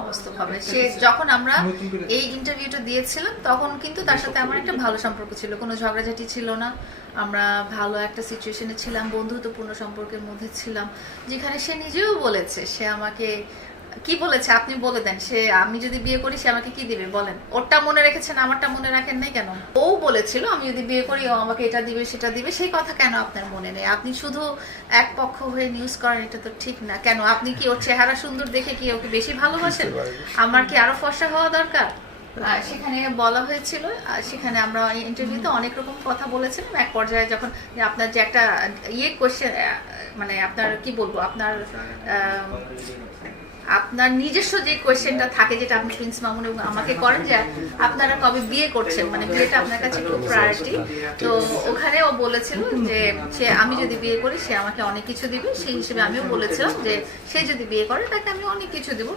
অবাস্তবভাবে সে যখন আমরা এই ইন্টারভিউটা দিয়েছিলাম তখন কিন্তু তার সাথে আমার একটা ভালো সম্পর্ক ছিল। কোনো ঝগড়াঝাটি ছিল না। আমরা ভালো একটা সিচুয়েশনে ছিলাম বন্ধুত্বপূর্ণ সম্পর্কের মধ্যে ছিলাম। যেখানে সে নিজেও বলেছে সে আমাকে কি বলেছে? আপনি বলে দেন। সে আমি যদি বিয়ে করি সে আমাকে কি দিবে? বলেন। ওরটা মনে রেখেছেন আমারটা মনে রাখেন নাই কেন? ও বলেছিল আমি যদি বিয়ে করি ও আমাকে এটা দিবে সেটা দিবে। সেই কথা কেন আপনার মনে নেই? আপনি শুধু এক পক্ষ হয়ে নিউজ করেন এটা তো ঠিক না। কেন? আপনি কি ওর চেহারা সুন্দর দেখে কি ওকে বেশি ভালোবাসেন? আমার কি আরও ফর্সা হওয়া দরকার? সেখানে বলা হয়েছিল আর সেখানে আমরা ইন্টারভিউতে অনেক রকম কথা বলেছিলাম। এক পর্যায়ে যখন আপনার যে একটা ইয়ে কোয়েশ্চেন মানে আপনার কি বলব? আপনার আহ, আপনার নিজস্ব যে কোয়েশ্চেনটা থাকে যেটা আপনি প্রিন্স মামুন এবং আমাকে করেন যে আপনারা কবে বিয়ে করছেন মানে বিয়েটা আপনার কাছে খুব প্রায়োরিটি তো ওখানে ও বলেছিল যে সে আমি যদি বিয়ে করি, সে আমাকে অনেক কিছু দিবে। সেই হিসেবে আমিও বলেছিলাম যে সে যদি বিয়ে করে, তাকে আমি অনেক কিছু দিব।